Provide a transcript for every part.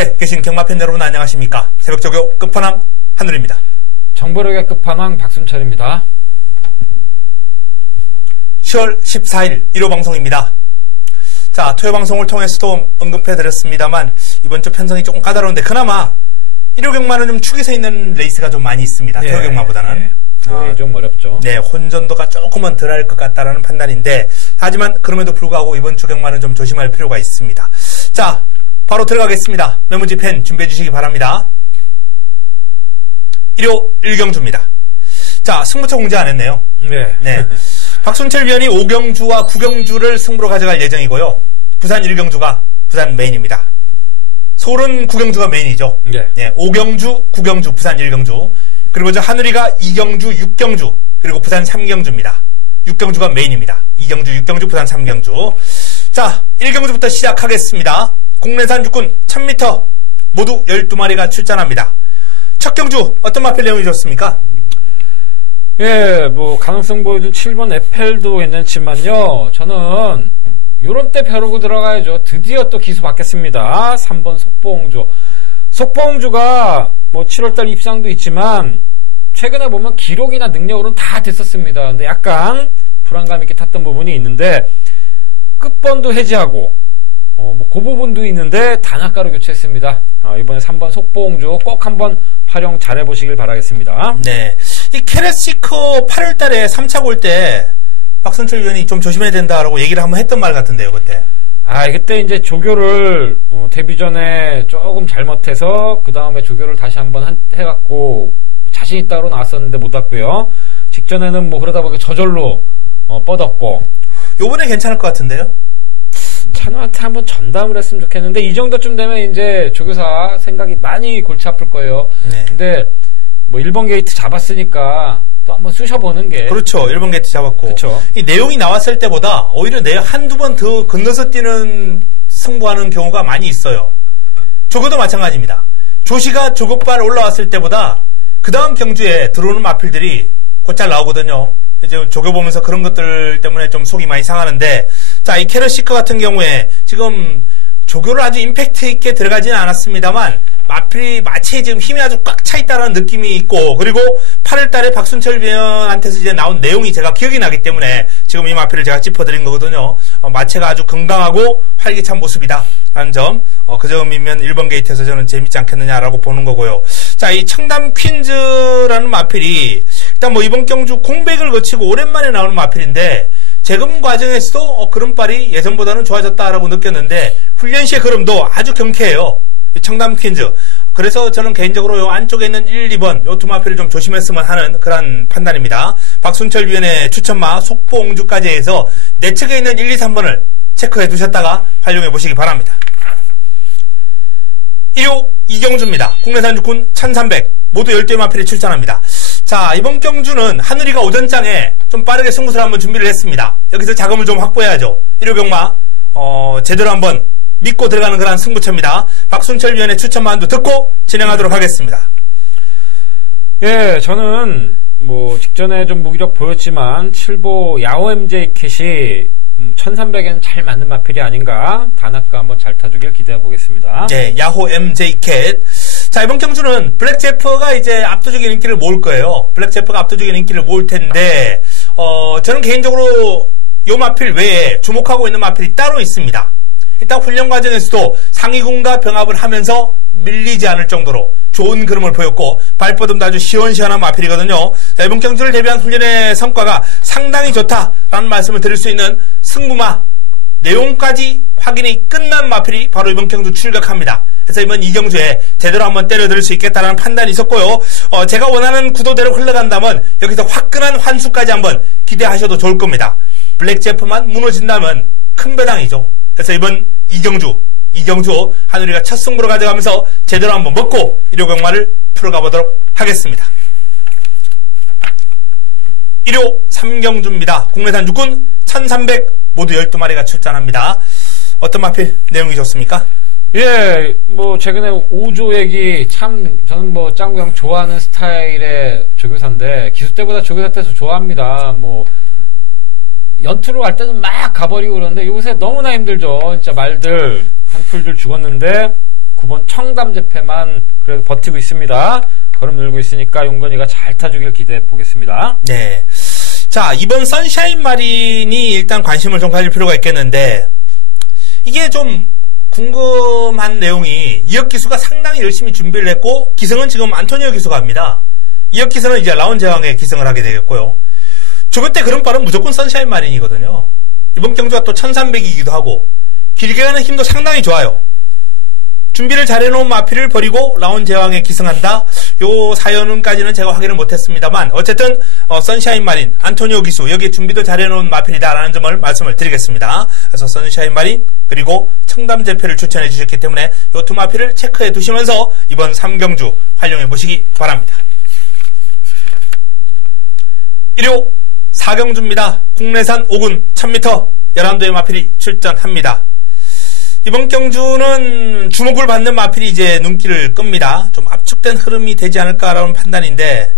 전국에 계신 경마팬 여러분 안녕하십니까? 새벽조교 끝판왕 한울입니다. 정보력의 끝판왕 박순철입니다. 10월 14일 1호 방송입니다. 자, 토요 방송을 통해서도 언급해드렸습니다만 이번 주 편성이 조금 까다로운데 그나마 1호 경마는 좀 축이 서 있는 레이스가 좀 많이 있습니다. 토요 경마보다는. 좀 어렵죠. 네, 혼전도가 조금은 덜할 것 같다라는 판단인데 하지만 그럼에도 불구하고 이번 주 경마는 좀 조심할 필요가 있습니다. 자, 바로 들어가겠습니다. 메모지 펜 준비해 주시기 바랍니다. 1호 1경주입니다. 자, 승부처 공지 안 했네요. 네. 박순철 위원이 5경주와 9경주를 승부로 가져갈 예정이고요. 부산 1경주가 부산 메인입니다. 서울은 9경주가 메인이죠. 네, 5경주, 9경주, 부산 1경주. 그리고 저 하늘이가 2경주, 6경주, 그리고 부산 3경주입니다. 6경주가 메인입니다. 2경주, 6경주, 부산 3경주. 자, 1경주부터 시작하겠습니다. 국내산 육군 1000m 모두 12마리가 출전합니다. 첫 경주 어떤 마필 내용이 좋습니까? 예, 뭐 가능성 보여준 7번 에펠도 괜찮지만요. 저는 요런 때 벼르고 들어가야죠. 드디어 또 기수 받겠습니다. 3번 속보홍주. 속보홍주가 뭐 7월달 입상도 있지만 최근에 보면 기록이나 능력으로는 다 됐었습니다. 근데 약간 불안감 있게 탔던 부분이 있는데 끝번도 해지하고 뭐 그 부분도 있는데 단학가로 교체했습니다. 이번에 3번 속보홍주 꼭 한번 활용 잘해보시길 바라겠습니다. 네, 이 캐럿시커 8월달에 3차 볼 때 박순철 위원이 좀 조심해야 된다라고 얘기를 한번 했던 말 같은데요, 그때. 그때 이제 조교를 데뷔 전에 조금 잘못해서 그 다음에 조교를 다시 한번 해갖고 자신 있다고 나왔었는데 못 왔고요. 직전에는 뭐 그러다 보니까 저절로 뻗었고. 요번에 괜찮을 것 같은데요? 찬우한테 한번 전담을 했으면 좋겠는데 이 정도쯤 되면 이제 조교사 생각이 많이 골치 아플 거예요. 네. 근데 뭐 1번 게이트 잡았으니까 또 한번 쑤셔보는 게. 그렇죠. 1번 게이트 잡았고. 그렇죠. 이 내용이 나왔을 때보다 오히려 한두 번 더 건너서 뛰는 승부하는 경우가 많이 있어요. 조교도 마찬가지입니다. 조시가 조급발 올라왔을 때보다 그 다음 경주에 들어오는 마필들이 곧잘 나오거든요. 이제 조교 보면서 그런 것들 때문에 좀 속이 많이 상하는데, 자, 이 캐럿시커 같은 경우에 지금 조교를 아주 임팩트 있게 들어가지는 않았습니다만 마필이 마치 지금 힘이 아주 꽉 차 있다는 느낌이 있고, 그리고 8월달에 박순철 위원한테서 이제 나온 내용이 제가 기억이 나기 때문에 지금 이 마필을 제가 짚어드린 거거든요. 마체가 아주 건강하고 활기찬 모습이다 라는 점, 그 점이면 1번 게이트에서 저는 재밌지 않겠느냐라고 보는 거고요. 자, 이 청담 퀸즈라는 마필이 일단 뭐 이번 경주 공백을 거치고 오랜만에 나오는 마필인데 재금 과정에서도 걸음발이 예전보다는 좋아졌다라고 느꼈는데 훈련 시의 걸음도 아주 경쾌해요. 청담 퀸즈. 그래서 저는 개인적으로 요 안쪽에 있는 1, 2번 요 두 마필을 좀 조심했으면 하는 그런 판단입니다. 박순철 위원의 추천마 속보홍주까지 해서 내측에 있는 1, 2, 3번을 체크해 두셨다가 활용해 보시기 바랍니다. 1호 이경주입니다. 국내산 육군 1300 모두 10대 마필이 출전합니다. 자, 이번 경주는 하늘이가 오전장에 좀 빠르게 승부를 한번 준비를 했습니다. 여기서 자금을 좀 확보해야죠. 1호 경마 제대로 한번 믿고 들어가는 그런 승부처입니다. 박순철 위원의 추천만도 듣고 진행하도록 하겠습니다. 예, 저는 뭐 직전에 좀 무기력 보였지만 7보 야호 MJ 캣이 1300에는 잘 맞는 마필이 아닌가. 단학가 한번 잘 타주길 기대해 보겠습니다. 네, 야호 MJ 캣. 자, 이번 경주는 블랙 제퍼가 이제 압도적인 인기를 모을 거예요. 블랙 제퍼가 압도적인 인기를 모을 텐데, 저는 개인적으로 요 마필 외에 주목하고 있는 마필이 따로 있습니다. 일단 훈련 과정에서도 상위군과 병합을 하면서 밀리지 않을 정도로 좋은 그림을 보였고 발버듬도 아주 시원시원한 마필이거든요. 자, 이번 경주를 대비한 훈련의 성과가 상당히 좋다라는 말씀을 드릴 수 있는 승부마 내용까지 확인이 끝난 마필이 바로 이번 경주 출격합니다. 그래서 이번 이 경주에 제대로 한번 때려드릴 수 있겠다라는 판단이 있었고요. 제가 원하는 구도대로 흘러간다면 여기서 화끈한 환수까지 한번 기대하셔도 좋을 겁니다. 블랙 제프만 무너진다면 큰 배당이죠. 그래서 이번 이경주 하늘이가 첫 승부로 가져가면서 제대로 한번 먹고 1호 경마를 풀어가보도록 하겠습니다. 1호 3경주입니다. 국내산 육군 1300 모두 12마리가 출전합니다. 어떤 마필 내용이 좋습니까? 예, 뭐 최근에 5조 얘기 참 저는 뭐 짱구 형 좋아하는 스타일의 조교사인데 기수 때보다 조교사 때서 좋아합니다. 뭐 연투로 갈 때는 막 가버리고 그러는데 요새 너무나 힘들죠. 진짜 말들 한 풀들 죽었는데 9번 청담재패만 그래도 버티고 있습니다. 걸음 늘고 있으니까 용건이가 잘 타주길 기대해 보겠습니다. 네. 자, 이번 선샤인 마린이 일단 관심을 좀 가질 필요가 있겠는데, 이게 좀 궁금한 내용이, 이혁 기수가 상당히 열심히 준비를 했고, 기승은 지금 안토니오 기수가 합니다. 이혁 기수는 이제 라온 제왕에 기승을 하게 되겠고요. 저번 때 그런 발은 무조건 선샤인 마린이거든요. 이번 경주가 또 1300이기도 하고, 길게 가는 힘도 상당히 좋아요. 준비를 잘해놓은 마필을 버리고 라온 제왕에 기승한다. 요 사연까지는 제가 확인을 못했습니다만 어쨌든 선샤인 마린, 안토니오 기수 여기에 준비도 잘해놓은 마필이다라는 점을 말씀을 드리겠습니다. 그래서 선샤인 마린 그리고 청담재패를 추천해 주셨기 때문에 요 두 마필을 체크해 두시면서 이번 3경주 활용해 보시기 바랍니다. 1호 4경주입니다. 국내산 5군 1000m 11도의 마필이 출전합니다. 이번 경주는 주목을 받는 마필이 이제 눈길을 끕니다. 좀 압축된 흐름이 되지 않을까라는 판단인데,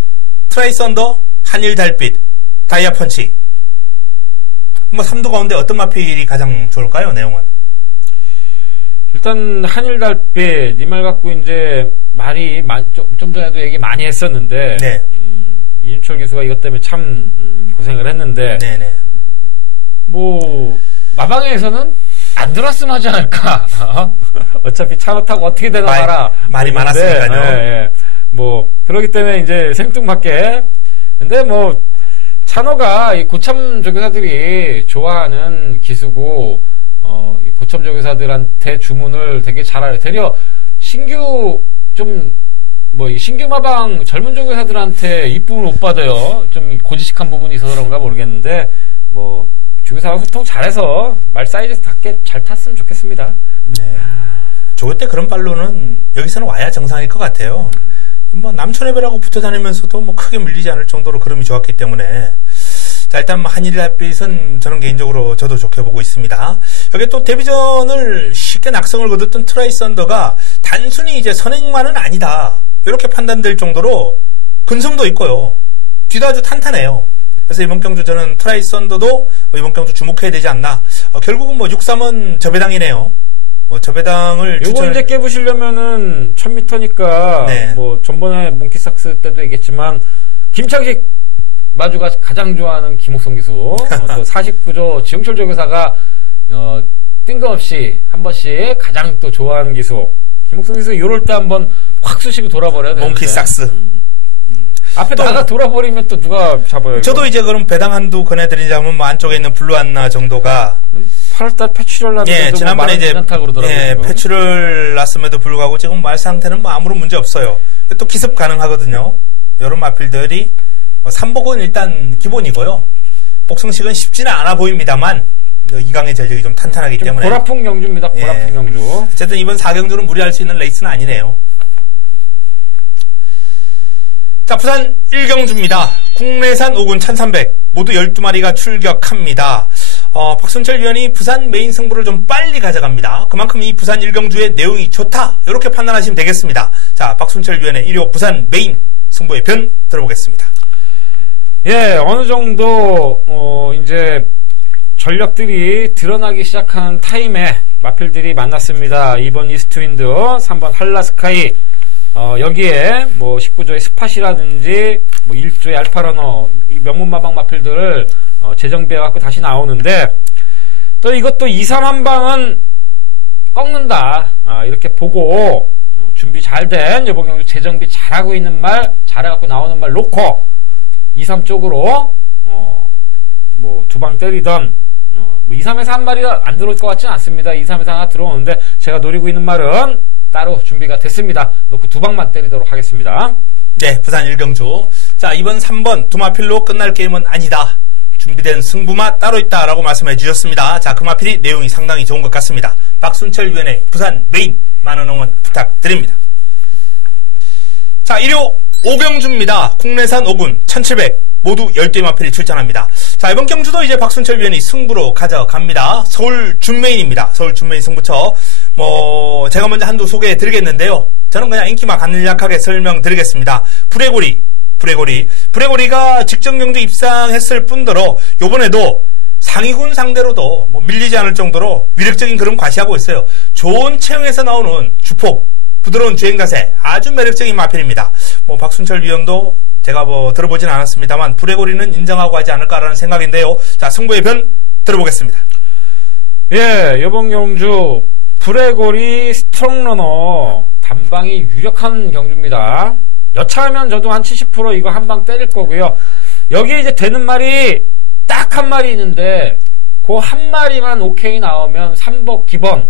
트라이 썬더, 한일 달빛, 다이아 펀치. 뭐 3도 가운데 어떤 마필이 가장 좋을까요? 내용은? 일단 한일 달빛 이 말 갖고 이제 말이 좀 전에도 얘기 많이 했었는데, 네. 이윤철 기수가 이것 때문에 참 고생을 했는데, 네네. 뭐 마방에서는 안 들었으면 하지 않을까. 어차피 차로 타고 어떻게 되나 봐라. 말이 많았으니까요. 예. 뭐 그렇기 때문에 이제 생뚱맞게. 근데 뭐 찬호가 이 고참 조교사들이 좋아하는 기수고, 이 고참 조교사들한테 주문을 되게 잘해요. 되려 신규 신규 마방 젊은 조교사들한테 이쁨을 못 받아요. 좀 고지식한 부분이 있어서 그런가 모르겠는데, 뭐 조교사가 소통 잘해서 말 사이즈 닿게 잘 탔으면 좋겠습니다. 네. 저거 때 그런 발로는 여기서는 와야 정상일 것 같아요. 뭐 남촌해배라고 붙어 다니면서도 뭐 크게 밀리지 않을 정도로 그름이 좋았기 때문에. 자, 일단 한일 달빛은 저는 개인적으로 저도 좋게 보고 있습니다. 여기 또 데뷔전을 쉽게 낙성을 거뒀던 트라이 썬더가 단순히 이제 선행만은 아니다, 이렇게 판단될 정도로 근성도 있고요. 뒤도 아주 탄탄해요. 그래서 이번 경주 저는 트라이 썬더도 이번 경주 주목해야 되지 않나. 결국은 뭐 6-3은 저배당이네요. 뭐 저배당을 요거 이제 깨부시려면은 1000m니까 네. 뭐 전번에 몽키삭스 때도 얘기했지만 김창식 마주가 가장 좋아하는 김옥성 기수, 또 49조 지영철 조교사가 뜬금없이 한 번씩 가장 또 좋아하는 기수 김옥성 기수 요럴 때 한번 확 쑤시고 돌아버려야 되는데 몽키삭스 앞에 나가 돌아버리면 또 누가 잡아요? 저도 이거? 이제 그럼 배당 한두 권해드리자면 뭐 안쪽에 있는 블루안나 정도가 8월달 패출을 났는데 예, 지난번에 이제 예, 패출을 났음에도 불구하고 지금 말 상태는 뭐 아무런 문제 없어요. 또 기습 가능하거든요. 이런 마필들이 3복은 일단 기본이고요. 복성식은 쉽지는 않아 보입니다만 이강의 전력이 좀 탄탄하기 때문에 보라풍 경주입니다. 보라풍 예. 경주. 어쨌든 이번 4경주는 무리할 수 있는 레이스는 아니네요. 자, 부산 1경주입니다. 국내산 5군 1300 모두 12마리가 출격합니다. 박순철 위원이 부산 메인 승부를 좀 빨리 가져갑니다. 그만큼 이 부산 1경주의 내용이 좋다, 이렇게 판단하시면 되겠습니다. 자, 박순철 위원의 1호 부산 메인 승부의 변 들어보겠습니다. 예, 어느 정도 이제 전력들이 드러나기 시작하는 타임에 마필들이 만났습니다. 2번 이스트윈드, 3번 한라스카이, 여기에 뭐 19조의 스팟이라든지 뭐 1조의 알파러너, 이 명문마방 마필들을 재정비해갖고 다시 나오는데, 또 이것도 2, 3 한 방은 꺾는다, 이렇게 보고 준비 잘된 이번 경주 재정비 잘하고 있는 말, 잘해갖고 나오는 말 놓고 2, 3 쪽으로 뭐 두 방 때리던 뭐 2, 3에서 한 마리 안 들어올 것 같지는 않습니다. 2, 3에서 하나 들어오는데 제가 노리고 있는 말은 따로 준비가 됐습니다. 놓고 두 방만 때리도록 하겠습니다. 네, 부산 1경주. 자, 이번 3번 두마필로 끝날 게임은 아니다, 준비된 승부마 따로 있다라고 말씀해 주셨습니다. 자, 그 마필이 내용이 상당히 좋은 것 같습니다. 박순철 위원의 부산 메인 많은 응원 부탁드립니다. 자, 1호 5경주입니다. 국내산 5군 1700 모두 10대 마필이 출전합니다. 자, 이번 경주도 이제 박순철 위원이 승부로 가져갑니다. 서울 준메인입니다. 서울 준메인 승부처. 뭐 제가 먼저 한두 소개해 드리겠는데요. 저는 그냥 인기만 간략하게 설명드리겠습니다. 브레고리가 직전 경주 입상했을 뿐더러 요번에도 상위군 상대로도 뭐 밀리지 않을 정도로 위력적인 그런 과시하고 있어요. 좋은 체형에서 나오는 주폭, 부드러운 주행자세 아주 매력적인 마필입니다. 뭐 박순철 위원도 제가 뭐 들어보진 않았습니다만 불의고리는 인정하고 하지 않을까라는 생각인데요. 자, 승부의 변 들어보겠습니다. 예, 이번 경주 불의고리 스트롱러너 단방이 유력한 경주입니다. 여차하면 저도 한 70% 이거 한 방 때릴 거고요. 여기 이제 되는 말이 딱 한 마리 있는데 그 한 마리만 오케이 나오면 3복 기본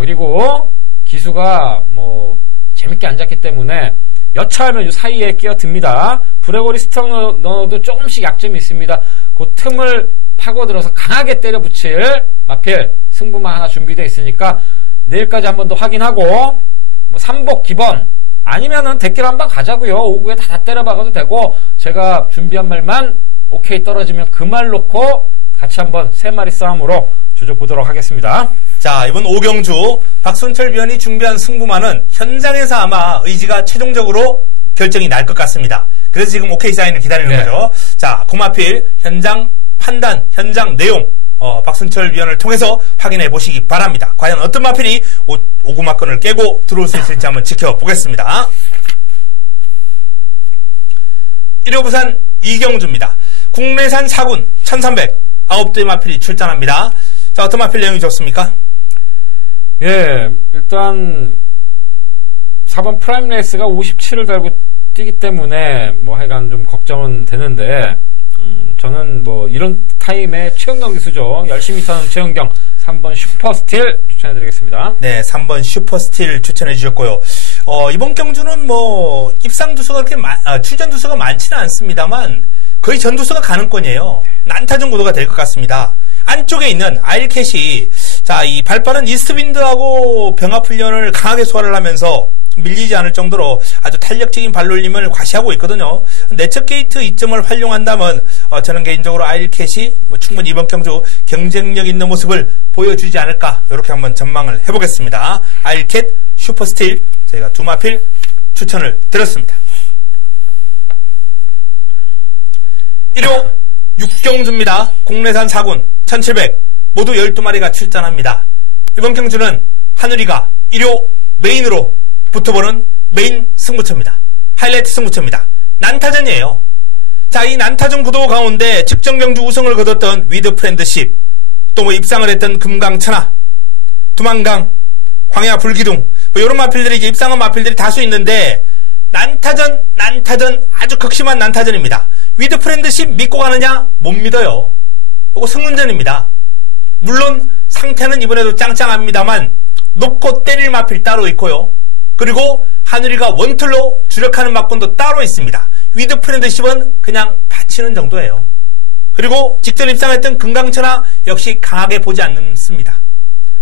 그리고 기수가 뭐 재밌게 안 잡기 때문에 여차하면 이 사이에 끼어듭니다. 불의고리 스트롱러너도 조금씩 약점이 있습니다. 그 틈을 파고들어서 강하게 때려붙일 마필 승부만 하나 준비되어 있으니까 내일까지 한 번 더 확인하고 뭐 3복 기본 아니면은 대길 한방 가자고요. 오구에 다 때려박아도 되고 제가 준비한 말만 오케이 떨어지면 그 말 놓고 같이 한번 3마리 싸움으로 조져보도록 하겠습니다. 자, 이번 5경주 박순철 위원이 준비한 승부만은 현장에서 아마 의지가 최종적으로 결정이 날 것 같습니다. 그래서 지금 오케이 사인을 기다리는 거죠. 자, 고마필 현장 판단, 현장 내용 박순철 위원을 통해서 확인해 보시기 바랍니다. 과연 어떤 마필이 오구마권을 깨고 들어올 수 있을지 한번 지켜보겠습니다. 1호 부산 이경주입니다. 국내산 4군 1300 9대 마필이 출전합니다. 자, 어떤 마필 내용이 좋습니까? 예, 일단 4번 프라임 레이스가 57을 달고 뛰기 때문에 뭐 하여간 좀 걱정은 되는데 저는 뭐 이런 타임의 최은경 기수죠. 열심히 타는 최은경 3번 슈퍼스틸 추천해드리겠습니다. 네, 3번 슈퍼스틸 추천해 주셨고요. 이번 경주는 뭐 입상 두수가 그렇게 출전 두수가 많지는 않습니다만 거의 전 두수가 가능권이에요. 난타전 구도가 될 것 같습니다. 안쪽에 있는 아일캣이 자, 이 발빠른 이스트윈드하고 병합훈련을 강하게 소화를 하면서 밀리지 않을 정도로 아주 탄력적인 발놀림을 과시하고 있거든요. 내적 게이트 이점을 활용한다면 저는 개인적으로 아일캣이 뭐 충분히 이번 경주 경쟁력 있는 모습을 보여주지 않을까 이렇게 한번 전망을 해보겠습니다. 아일캣 슈퍼스틸 저희가 두 마필 추천을 드렸습니다. 1호 6경주입니다. 국내산 4군 1700 모두 12마리가 출전합니다. 이번 경주는 하늘이가 1호 메인으로 붙어보는 메인 승부처입니다. 하이라이트 승부처입니다. 난타전이에요. 자, 이 난타전 구도 가운데 직전 경주 우승을 거뒀던 위드 프렌드십, 또 뭐 입상을 했던 금강천하, 두만강, 광야 불기둥, 뭐 이런 마필들이 이제 입상한 마필들이 다수 있는데 난타전 아주 극심한 난타전입니다. 위드 프렌드십 믿고 가느냐? 못 믿어요. 이거 승문전입니다. 물론 상태는 이번에도 짱짱합니다만 놓고 때릴 마필 따로 있고요. 그리고 하늘이가 원툴로 주력하는 막군도 따로 있습니다. 위드 프렌드십은 그냥 받치는 정도예요. 그리고 직전 입상했던 금강천하 역시 강하게 보지 않습니다.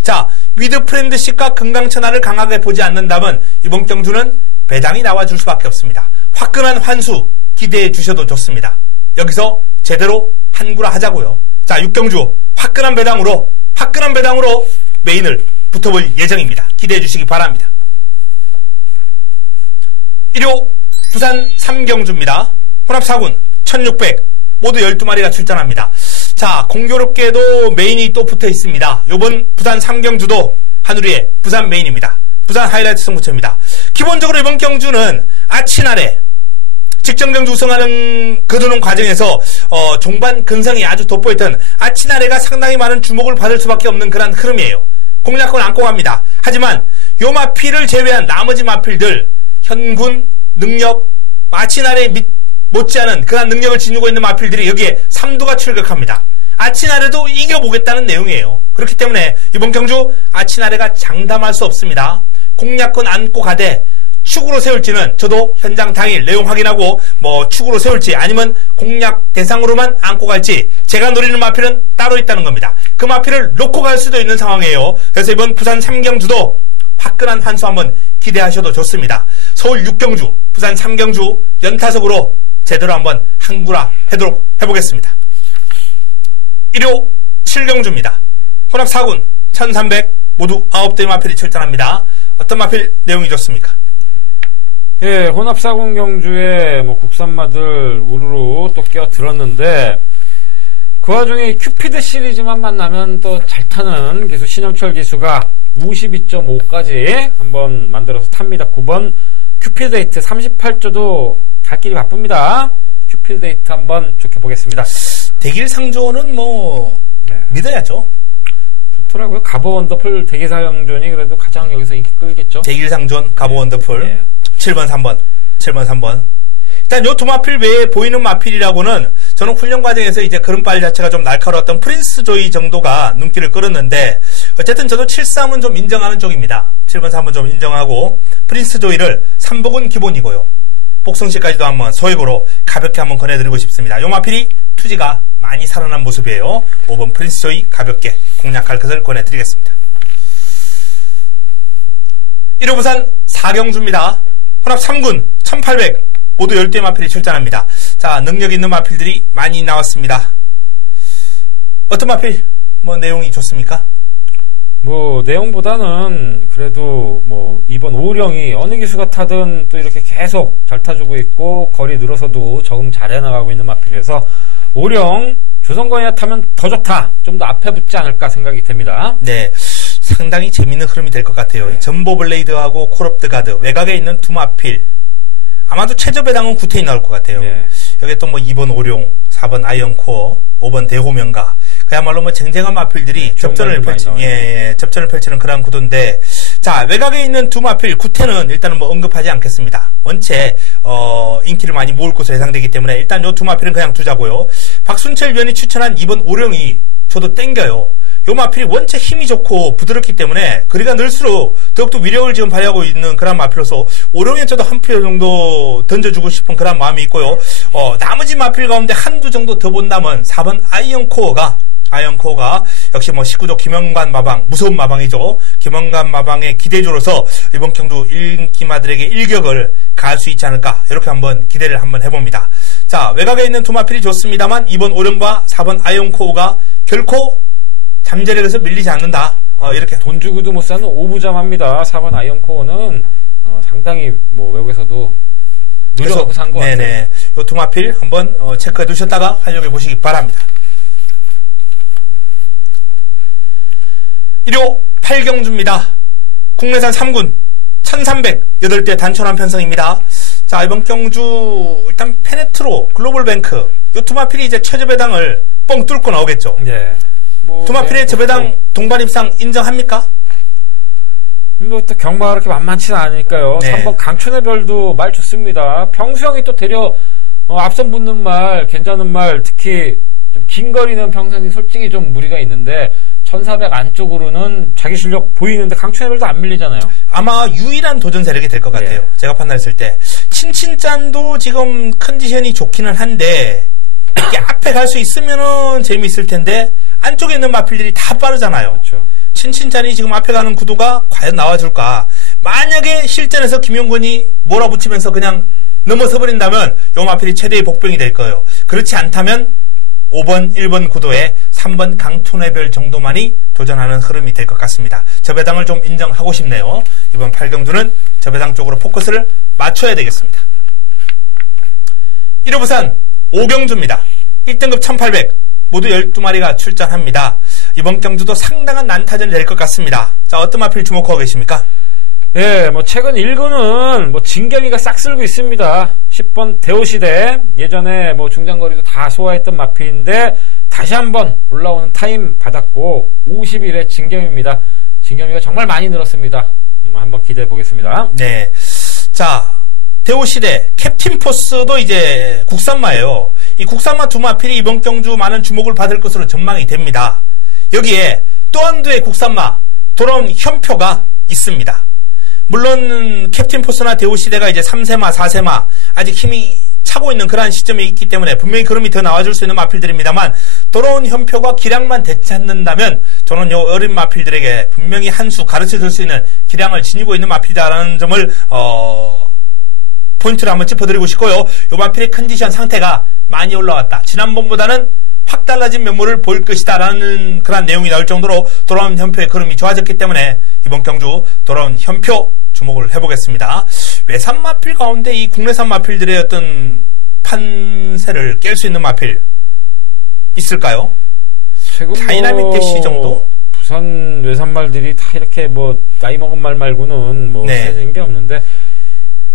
자, 위드 프렌드십과 금강천하를 강하게 보지 않는다면 이번 경주는 배당이 나와줄 수밖에 없습니다. 화끈한 환수 기대해 주셔도 좋습니다. 여기서 제대로 한구라 하자고요. 자, 6경주 화끈한 배당으로 메인을 붙어볼 예정입니다. 기대해 주시기 바랍니다. 1호 부산 3경주입니다. 혼합 4군 1600 모두 12마리가 출전합니다. 자, 공교롭게도 메인이 또 붙어 있습니다. 요번 부산 3경주도 한우리의 부산 메인입니다. 부산 하이라이트 승부처입니다. 기본적으로 이번 경주는 아치날에 직전 경주 우승하는 거두는 과정에서 종반 근성이 아주 돋보였던 아치나레가 상당히 많은 주목을 받을 수밖에 없는 그런 흐름이에요. 공략권 안고 갑니다. 하지만 요 마필을 제외한 나머지 마필들 현군, 능력, 아치나레 못지않은 그런 능력을 지니고 있는 마필들이 여기에 삼두가 출격합니다. 아치나레도 이겨보겠다는 내용이에요. 그렇기 때문에 이번 경주 아치나레가 장담할 수 없습니다. 공략권 안고 가되 축으로 세울지는 저도 현장 당일 내용 확인하고 뭐 축으로 세울지 아니면 공략 대상으로만 안고 갈지 제가 노리는 마필은 따로 있다는 겁니다. 그 마필을 놓고 갈 수도 있는 상황이에요. 그래서 이번 부산 3경주도 화끈한 환수 한번 기대하셔도 좋습니다. 서울 6경주, 부산 3경주 연타석으로 제대로 한번 한구라 해도록 해보겠습니다. 1호 7경주입니다. 혼합 4군 1300 모두 9대 마필이 출전합니다. 어떤 마필 내용이 좋습니까? 예, 혼합 4군 경주에 뭐 국산마들 우르르 또 끼어들었는데 그 와중에 큐피드 시리즈만 만나면 또 잘 타는 기수 신영철 기수가 52.5까지 한번 만들어서 탑니다. 9번 큐피드데이트 38조도 갈 길이 바쁩니다. 큐피드데이트 한번 좋게 보겠습니다. 대길상조는 뭐 믿어야죠. 좋더라고요. 가보 원더풀 대길상조이 그래도 가장 여기서 인기 끌겠죠. 대길상존 가보 원더풀 7번 3번 7번 3번. 일단 요 두 마필 외에 보이는 마필이라고는 저는 훈련 과정에서 이제 걸음발 자체가 좀 날카로웠던 프린스 조이 정도가 눈길을 끌었는데, 어쨌든 저도 7-3은 좀 인정하는 쪽입니다. 7번 3번 좀 인정하고 프린스 조이를 3복은 기본이고요. 복성시까지도 한번 소액으로 가볍게 한번 권해드리고 싶습니다. 요 마필이 투지가 많이 살아난 모습이에요. 5번 프린스 조이 가볍게 공략할 것을 권해드리겠습니다. 1호 부산 4경주입니다. 혼합 3군 1800 모두 10대의 마필이 출전합니다. 자, 능력 있는 마필들이 많이 나왔습니다. 어떤 마필? 뭐 내용이 좋습니까? 뭐 내용보다는 그래도 뭐 이번 오령이 어느 기수가 타든 또 이렇게 계속 잘 타주고 있고 거리 늘어서도 적응 잘 해나가고 있는 마필이라서 오령 조성건이나 타면 더 좋다, 좀 더 앞에 붙지 않을까 생각이 됩니다. 네, 상당히 재밌는 흐름이 될 것 같아요. 네. 전보 블레이드하고 콜옵드 가드 외곽에 있는 두 마필, 아마도 최저 배당은 9테이 나올 것 같아요. 네. 여기 또 뭐 2번 오룡, 4번 아이언코어, 5번 대호명가, 그야말로 뭐 쟁쟁한 마필들이 네, 접전을 펼치는 그런 구도인데, 자, 외곽에 있는 두 마필 9테는 일단은 뭐 언급하지 않겠습니다. 원체 인기를 많이 모을 것으로 예상되기 때문에 일단 요 두 마필은 그냥 두자고요. 박순철 위원이 추천한 2번 오룡이 저도 땡겨요. 요 마필이 원체 힘이 좋고 부드럽기 때문에 거리가 늘수록 더욱더 위력을 지금 발휘하고 있는 그런 마필로서 오룡에 저도 한 표 정도 던져주고 싶은 그런 마음이 있고요. 나머지 마필 가운데 한두 정도 더 본다면 4번 아이언코어가 역시 뭐 19조 김영관 마방, 무서운 마방이죠. 김영관 마방의 기대주로서 이번 경주 인기마들에게 일격을 가할 수 있지 않을까, 이렇게 한번 기대를 한번 해봅니다. 자, 외곽에 있는 두 마필이 좋습니다만 2번 오룡과 4번 아이언코어가 결코 잠재력에서 밀리지 않는다. 이렇게 돈 주고도 못 사는 오부잠합니다. 4번 아이언코어는 상당히 뭐 외국에서도 누려갖고 산 것 같아요. 네네. 요 두 마필 한번 체크해 두셨다가 활용해 보시기 바랍니다. 1호 8경주입니다. 국내산 3군 1300 8대 단촌한 편성입니다. 자, 이번 경주 일단 페네트로 글로벌뱅크 요 두 마필이 이제 최저 배당을 뻥 뚫고 나오겠죠. 네. 뭐 두마필의 저배당 동반 입상 인정합니까? 뭐 또 경마가 그렇게 만만치는 않으니까요. 네. 3번 강촌의 별도 말 좋습니다. 평수형이 또 되려 앞선 붙는 말, 괜찮은 말, 특히 좀 긴 거리는 평상시 솔직히 좀 무리가 있는데 1400 안쪽으로는 자기 실력 보이는데 강촌의 별도 안 밀리잖아요. 아마 유일한 도전 세력이 될 것 같아요. 네. 제가 판단했을 때 친친짠도 지금 컨디션이 좋기는 한데 이게 앞에 갈 수 있으면은 재미있을 텐데 안쪽에 있는 마필들이 다 빠르잖아요. 그렇죠. 친친짠이 지금 앞에 가는 구도가 과연 나와줄까? 만약에 실전에서 김용근이 몰아붙이면서 그냥 넘어서 버린다면 요 마필이 최대의 복병이 될 거예요. 그렇지 않다면 5번, 1번 구도에 3번 강촌의별 정도만이 도전하는 흐름이 될 것 같습니다. 저배당을 좀 인정하고 싶네요. 이번 8경주는 저배당 쪽으로 포커스를 맞춰야 되겠습니다. 1호 부산 5경주입니다. 1등급 1800 모두 12마리가 출전합니다. 이번 경주도 상당한 난타전이 될 것 같습니다. 자, 어떤 마필 주목하고 계십니까? 예, 뭐 최근 1군은 뭐 진겸이가 싹 쓸고 있습니다. 10번 대호시대, 예전에 뭐 중장거리도 다 소화했던 마필인데 다시 한번 올라오는 타임 받았고 51회 진겸입니다. 진겸이가 정말 많이 늘었습니다. 한번 기대해 보겠습니다. 네, 자, 대호시대 캡틴 포스도 이제 국산마예요. 이 국산마 두 마필이 이번 경주 많은 주목을 받을 것으로 전망이 됩니다. 여기에 또 한두의 국산마 돌아온 현표가 있습니다. 물론 캡틴 포스나 대호시대가 이제 3세마 4세마 아직 힘이 차고 있는 그러한 시점에 있기 때문에 분명히 그름이 더 나와줄 수 있는 마필들입니다만, 돌아온 현표가 기량만 되찾는다면 저는 요 어린 마필들에게 분명히 한 수 가르쳐줄 수 있는 기량을 지니고 있는 마필이다라는 점을 포인트를 한번 짚어드리고 싶고요. 요 마필의 컨디션 상태가 많이 올라왔다, 지난번보다는 확 달라진 면모를 보일 것이다 라는 그런 내용이 나올 정도로 돌아온 현표의 흐름이 좋아졌기 때문에 이번 경주 돌아온 현표 주목을 해보겠습니다. 외산 마필 가운데 이 국내산 마필들의 어떤 판세를 깰 수 있는 마필 있을까요? 지금 다이나믹 대시 정도? 우선 외산말들이 다 이렇게 뭐 나이 먹은 말 말고는 뭐 네. 세진 게 없는데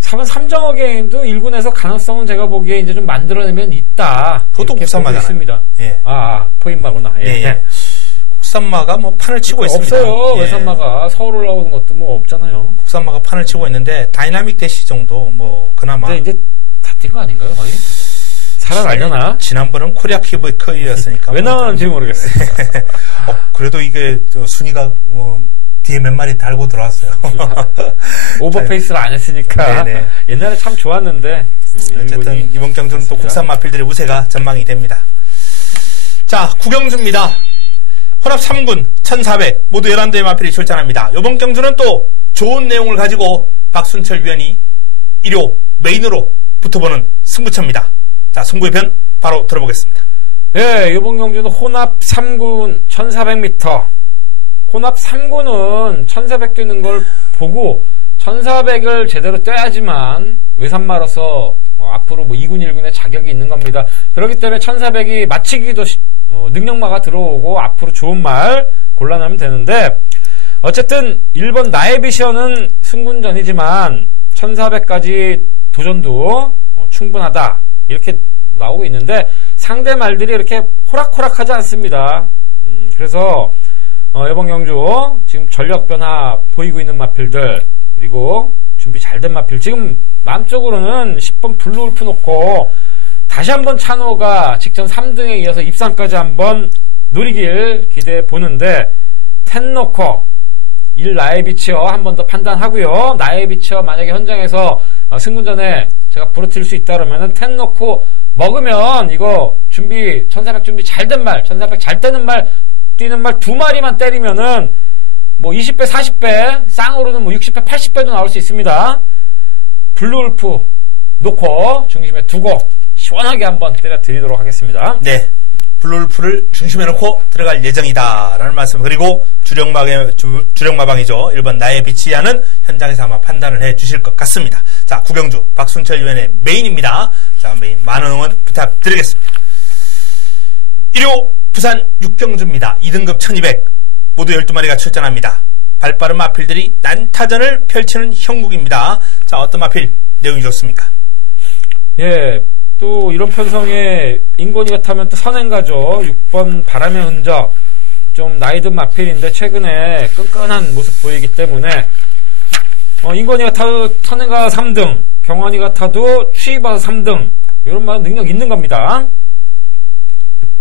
4번 삼정어 게임도 1군에서 가능성은 제가 보기에 이제 좀 만들어내면 있다. 그것도 국산마잖아요. 있습니다. 예. 포인마구나. 예. 예, 예. 국산마가 뭐 판을 치고 있습니다. 없어요. 예. 외산마가 서울 올라오는 것도 뭐 없잖아요. 국산마가 판을 치고 있는데 다이나믹 대시 정도 뭐 그나마. 근데 이제 다 뛴 거 아닌가요, 거의? 살아나려나? 지난번은 코리아 키보이커였으니까. 왜 나왔는지 모르겠어요. 그래도 이게 순위가 뒤에 몇 마리 달고 들어왔어요. 오버페이스를 안 했으니까. 네네. 옛날에 참 좋았는데. 어쨌든 이번 경주는 또 국산 마필들의 우세가 전망이 됩니다. 자, 구경주입니다. 혼합 3군 1400 모두 11대의 마필이 출전합니다. 이번 경주는 또 좋은 내용을 가지고 박순철 위원이 1호 메인으로 붙어보는 승부처입니다. 자, 승부의 편 바로 들어보겠습니다. 예, 이번 경주는 혼합 3군 1400m. 혼합 3군은 1400 뛰는 걸 보고 1400을 제대로 뛰어야지만 외산마로서 앞으로 뭐 2군, 1군에 자격이 있는 겁니다. 그렇기 때문에 1400이 마치기도 능력마가 들어오고 앞으로 좋은 말 골라내면 되는데 어쨌든 1번 나에비시어는 승군전이지만 1400까지 도전도 충분하다 이렇게 나오고 있는데 상대 말들이 이렇게 호락호락하지 않습니다. 그래서 이번 경주 지금 전력 변화 보이고 있는 마필들 그리고 준비 잘 된 마필 지금 마음적으로는 10번 블루울프 놓고 다시 한번 찬호가 직전 3등에 이어서 입상까지 한번 노리길 기대해 보는데 10 놓고 1 나에비치어 한 번 더 판단하고요. 나에비치어 만약에 현장에서 승군전에 제가 부러뜨릴 수 있다 그러면은 10 놓고 먹으면 이거 준비 1400 준비 잘 된 말 1400 잘 되는 말 뛰는 말 두 마리만 때리면은 뭐 20배 40배 쌍으로는 뭐 60배 80배도 나올 수 있습니다. 블루울프 놓고 중심에 두고 시원하게 한번 때려 드리도록 하겠습니다. 네. 블루울프를 중심에 놓고 들어갈 예정이다라는 말씀. 그리고 주력마방이죠. 1번 나의 비치야는 현장에서 아마 판단을 해 주실 것 같습니다. 자, 구경주 박순철 위원의 메인입니다. 자, 메인 많은 응원 부탁드리겠습니다. 1호 부산 6경주입니다. 2등급 1200 모두 12마리가 출전합니다. 발빠른 마필들이 난타전을 펼치는 형국입니다. 자, 어떤 마필 내용이 좋습니까? 예, 또 이런 편성에 인권이가 타면 또 선행가죠. 6번 바람의 흔적 좀 나이든 마필인데 최근에 끈끈한 모습 보이기 때문에 인권이가 타도 선행가 3등 경환이가 타도 추입와서 3등 이런 말 능력 있는 겁니다.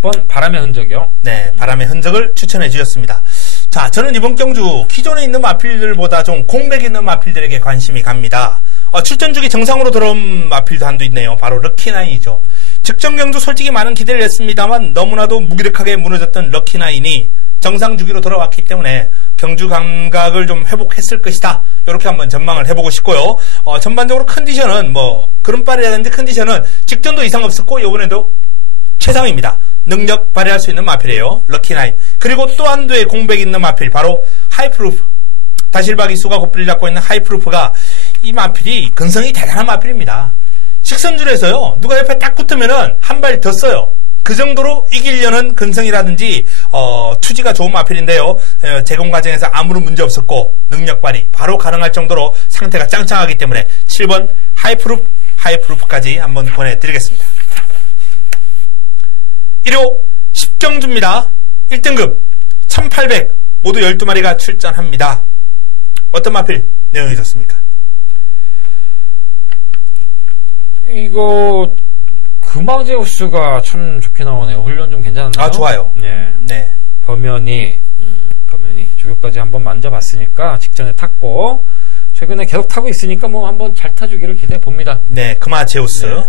6번 바람의 흔적이요. 네, 바람의 흔적을 추천해 주셨습니다. 자, 저는 이번 경주 기존에 있는 마필들보다 좀 공백 있는 마필들에게 관심이 갑니다. 출전 주기 정상으로 들어온 마필도 한두 있네요. 바로 럭키나인이죠. 직전 경주 솔직히 많은 기대를 했습니다만 너무나도 무기력하게 무너졌던 럭키나인이 정상 주기로 돌아왔기 때문에 경주 감각을 좀 회복했을 것이다. 이렇게 한번 전망을 해보고 싶고요. 전반적으로 컨디션은 뭐 그른발이라든지 컨디션은 직전도 이상 없었고 이번에도 최상입니다. 능력 발휘할 수 있는 마필이에요. 럭키나인. 그리고 또 한두의 공백이 있는 마필 바로 하이프루프. 다실박이 수가 고삐를 잡고 있는 하이프루프가 이 마필이 근성이 대단한 마필입니다. 식선줄에서요 누가 옆에 딱 붙으면은 한 발 더 써요. 그 정도로 이기려는 근성이라든지 투지가 좋은 마필인데요. 제공 과정에서 아무런 문제 없었고 능력 발휘 바로 가능할 정도로 상태가 짱짱하기 때문에 7번 하이프루프까지 한번 보내드리겠습니다. 1호 10경주입니다. 1등급 1800 모두 12마리가 출전합니다. 어떤 마필 내용이 좋습니까? 이거 금화제우스가 참 좋게 나오네요. 훈련 좀 괜찮나요? 아, 좋아요. 네. 네. 범연이 주교까지 한번 만져봤으니까 직전에 탔고 최근에 계속 타고 있으니까 뭐 한번 잘 타주기를 기대해 봅니다. 네, 금화제우스. 네.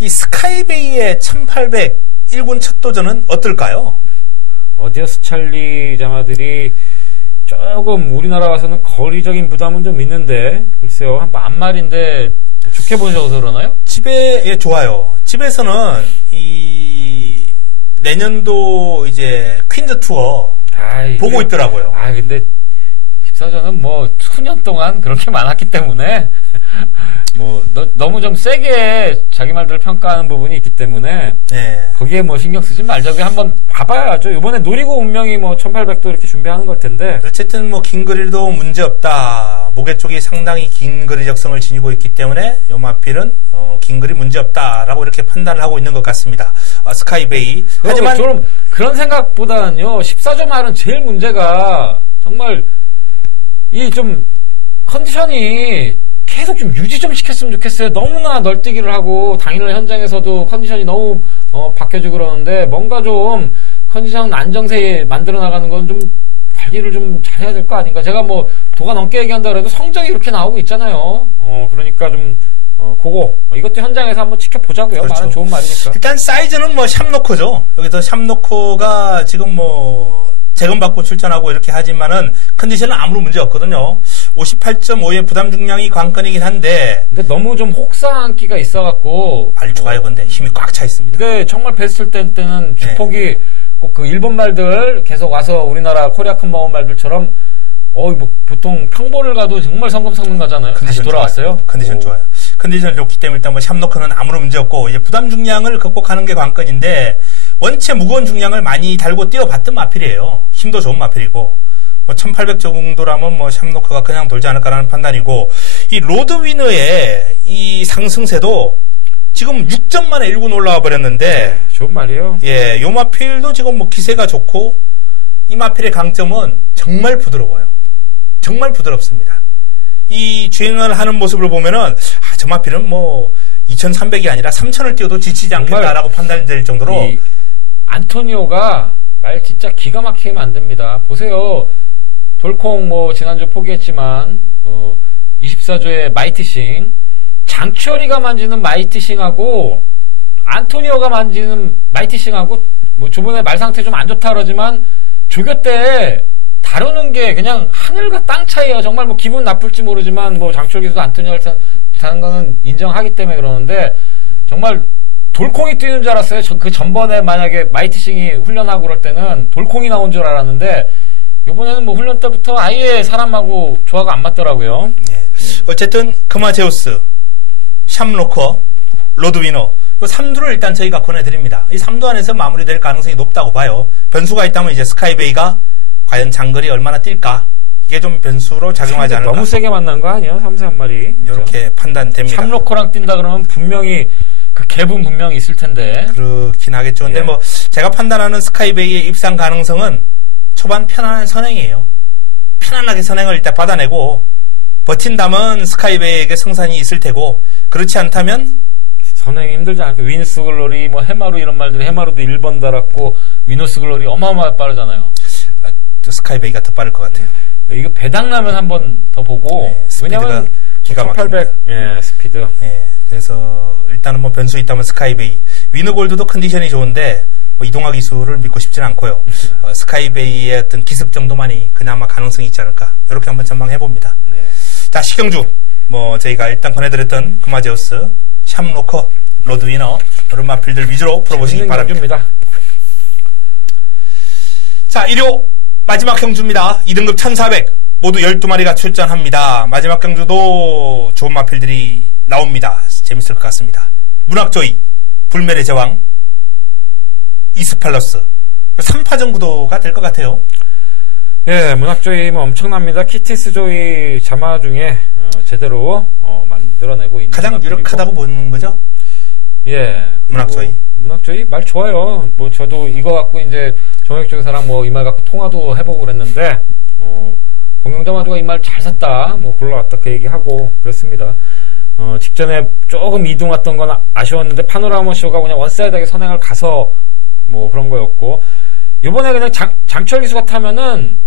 이 스카이베이의 1800 1군 첫 도전은 어떨까요? 어디어스 찰리 자마들이 조금 우리나라 와서는 거리적인 부담은 좀 있는데 글쎄요 한 만말인데 좋게 보셔서 그러나요? 집에 좋아요. 집에서는 이 내년도 이제 퀸즈 투어 보고 있더라고요. 근데 10사전은 뭐 수년 동안 그렇게 많았기 때문에 뭐 너무 좀 세게 자기 말들을 평가하는 부분이 있기 때문에 네. 거기에 뭐 신경 쓰지 말자고 한번 봐봐야죠. 이번에 노리고 운명이 뭐 1800도 이렇게 준비하는 걸 텐데 어쨌든 뭐 긴 거리도 문제 없다. 목에 쪽이 상당히 긴 거리 적성을 지니고 있기 때문에 요마필은 긴 거리 문제 없다라고 이렇게 판단을 하고 있는 것 같습니다. 스카이베이. 하지만 좀 그런 생각보다는요. 14점 말은 제일 문제가 정말 이 좀 컨디션이 계속 좀 유지 좀 시켰으면 좋겠어요. 너무나 널뛰기를 하고 당일날 현장에서도 컨디션이 너무 바뀌어지고 그러는데 뭔가 좀 컨디션 안정세 만들어 나가는 건 좀 관리를 좀 잘해야 될 거 아닌가. 제가 뭐 도가 넘게 얘기한다 그래도 성적이 이렇게 나오고 있잖아요. 그러니까 좀 그거 이것도 현장에서 한번 지켜보자고요. 그렇죠. 말은 좋은 말이니까. 일단 사이즈는 뭐 샵노코죠. 여기서 샵노코가 지금 뭐 재검받고 출전하고 이렇게 하지만은 컨디션은 아무런 문제 없거든요. 58.5의 부담 중량이 관건이긴 한데. 근데 너무 좀 혹사한기가 있어갖고. 말 좋아요. 근데 힘이 꽉 차 있습니다. 근데 정말 뱄을 때는 주폭이 꼭 그 일본 말들 계속 와서 우리나라 코리아 큰 먹은 말들처럼 뭐 보통 평보를 가도 정말 성금성능 가잖아요. 다시 돌아왔어요. 좋아요. 컨디션 좋아요. 컨디션 좋기 때문에 일단 뭐 샵노크는 아무런 문제 없고 이제 부담 중량을 극복하는 게 관건인데 원체 무거운 중량을 많이 달고 뛰어봤던 마필이에요. 힘도 좋은 마필이고 뭐 1800 정도라면 뭐 샵노크가 그냥 돌지 않을까라는 판단이고 이 로드위너의 이 상승세도 지금 6점 만에 1군 올라와 버렸는데 좋은 말이에요. 예, 요 마필도 지금 뭐 기세가 좋고 이 마필의 강점은 정말 부드러워요. 정말 부드럽습니다. 이 주행을 하는 모습을 보면은 저 마필은 뭐 2300이 아니라 3000을 뛰어도 지치지 않겠다라고 판단이 될 정도로 이 안토니오가 말 진짜 기가 막히게 만듭니다. 보세요. 돌콩 뭐 지난주 포기했지만 24조의 마이티싱 장치어리가 만지는 마이티싱하고 안토니오가 만지는 마이티싱하고 뭐 저번에 말 상태 좀 안 좋다 그러지만 조교 때 다루는 게 그냥 하늘과 땅 차이예요. 정말 뭐 기분 나쁠지 모르지만 뭐 장치어리 기수도 안토니오를 타는 거는 인정하기 때문에 그러는데 정말 돌콩이 뛰는 줄 알았어요. 그 전번에 만약에 마이티싱이 훈련하고 그럴 때는 돌콩이 나온 줄 알았는데 이번에는 뭐 훈련 때부터 아예 사람하고 조화가 안 맞더라고요. 예. 어쨌든 크마제우스, 샵노커, 로드위너 이 3두를 일단 저희가 권해드립니다. 이 3두 안에서 마무리될 가능성이 높다고 봐요. 변수가 있다면 이제 스카이베이가 과연 장거리 얼마나 뛸까 이게 좀 변수로 작용하지 않을까. 너무 세게 만난 거 아니에요? 3세 한 마리. 이렇게 그렇죠? 판단됩니다. 샵노커랑 뛴다 그러면 분명히 그 갭은 분명히 있을 텐데. 그렇긴 하겠죠. 근데 뭐 제가 판단하는 스카이베이의 입상 가능성은 초반 편안한 선행이에요. 편안하게 선행을 일단 받아내고 버틴다면 스카이베이에게 승산이 있을 테고 그렇지 않다면 선행이 힘들지 않을까. 위너스 글로리 뭐 해마루 이런 말들이 해마루도 1번 달았고 위너스 글로리 어마어마하게 빠르잖아요. 스카이베이가 더 빠를 것 같아요. 이거 배당라면 한 번 더 보고 왜냐면 기가 막힙니다. 1800 스피드. 그래서 일단은 뭐 변수 있다면 스카이베이. 위너골드도 컨디션이 좋은데 뭐 이동화 기술을 믿고 싶지는 않고요. 스카이베이의 어떤 기습 정도만이 그나마 가능성이 있지 않을까 이렇게 한번 전망해 봅니다. 자, 식경주 뭐 저희가 일단 권해드렸던 크마제우스, 샵노커, 로드위너 이런 마필들 위주로 풀어보시기 바랍니다. 자, 일요 마지막 경주입니다. 2등급 1400 모두 12마리가 출전합니다. 마지막 경주도 좋은 마필들이 나옵니다. 재밌을 것 같습니다. 문학조이, 불멸의 제왕, 이스팔러스 3파전 구도가 될 것 같아요. 예, 문학조이 뭐 엄청납니다. 키티스조이 자마 중에 제대로 만들어내고 있는 가장 마필이고. 유력하다고 보는 거죠? 예. 문학조이 말 좋아요. 뭐 저도 이거 갖고 이제 정혁 쪽에서랑 뭐 이 말 갖고 통화도 해보고 그랬는데 공영자마주가 이 말 잘 샀다. 뭐 굴러왔다 그 얘기하고 그랬습니다. 직전에 조금 이동 왔던 건 아쉬웠는데 파노라마 쇼가 그냥 원사이드하게 선행을 가서 뭐 그런 거였고 이번에 그냥 장철 기수가 타면은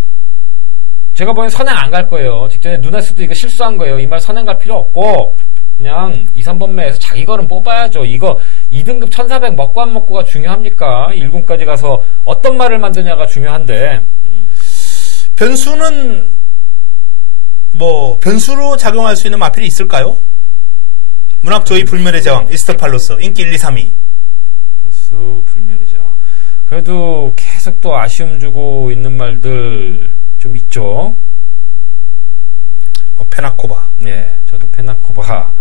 제가 보기엔 선행 안 갈 거예요. 직전에 누네스도 이거 실수한 거예요. 이 말 선행 갈 필요 없고 그냥 2, 3번매에서 자기 걸음 뽑아야죠. 이거 2등급 1400 먹고 안 먹고가 중요합니까? 1군까지 가서 어떤 말을 만드냐가 중요한데 변수는 뭐 변수로 작용할 수 있는 마필이 있을까요? 문학조이, 불멸의 제왕, 이스트팔로스 인기 1, 2, 3위 변수 불멸의 제왕 그래도 계속 또 아쉬움 주고 있는 말들 좀 있죠. 페나코바. 예, 저도 페나코바가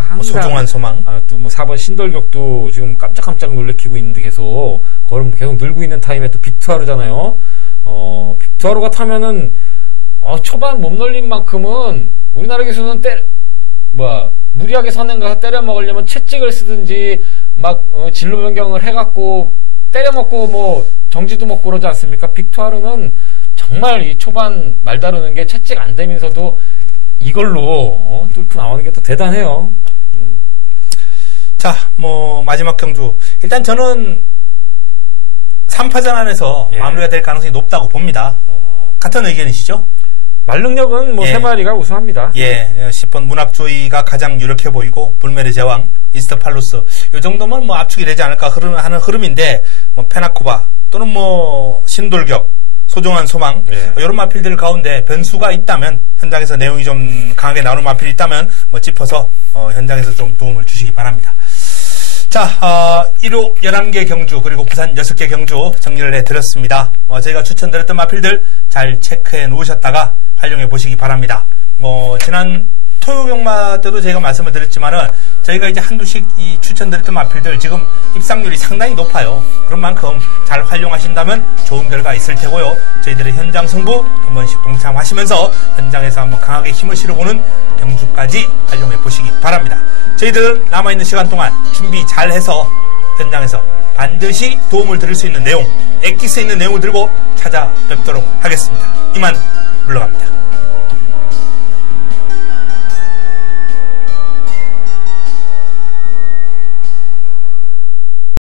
항상 소중한 소망. 또 뭐 4번 신돌격도 지금 깜짝깜짝 놀래키고 있는데 계속 늘고 있는 타임에 또 빅투아르잖아요. 빅투아르가 타면은 초반 몸놀림만큼은 우리나라 기수는 무리하게 선행 가서 때려 먹으려면 채찍을 쓰든지 막 진로 변경을 해갖고 때려 먹고 뭐 정지도 먹고 그러지 않습니까? 빅투아르는 정말 이 초반 말 다루는 게 채찍 안 되면서도 이걸로 뚫고 나오는 게 또 대단해요. 자, 뭐 마지막 경주. 일단 저는 3파전 안에서 마무리가 될 가능성이 높다고 봅니다. 같은 의견이시죠? 말능력은 뭐 3마리가 우수합니다. 10번 문학조이가 가장 유력해 보이고 불멸의 제왕, 이스터 팔로스 이 정도면 뭐 압축이 되지 않을까 하는 흐름인데 뭐 페나코바 또는 뭐 신돌격, 소중한 소망 이런 마필들 가운데 변수가 있다면 현장에서 내용이 좀 강하게 나오는 마필이 있다면 뭐 짚어서 현장에서 좀 도움을 주시기 바랍니다. 자, 1호 11개 경주 그리고 부산 6개 경주 정리를 해드렸습니다. 저희가 추천드렸던 마필들 잘 체크해 놓으셨다가 활용해 보시기 바랍니다. 지난 토요경마 때도 저희가 말씀을 드렸지만은 저희가 이제 한두씩 이 추천드렸던 마필들 지금 입상률이 상당히 높아요. 그런 만큼 잘 활용하신다면 좋은 결과 있을 테고요. 저희들의 현장 승부 한 번씩 동참하시면서 현장에서 한번 강하게 힘을 실어보는 경주까지 활용해 보시기 바랍니다. 저희들은 남아있는 시간 동안 준비 잘해서 현장에서 반드시 도움을 드릴 수 있는 내용, 액기스 있는 내용을 들고 찾아뵙도록 하겠습니다. 이만 물러갑니다.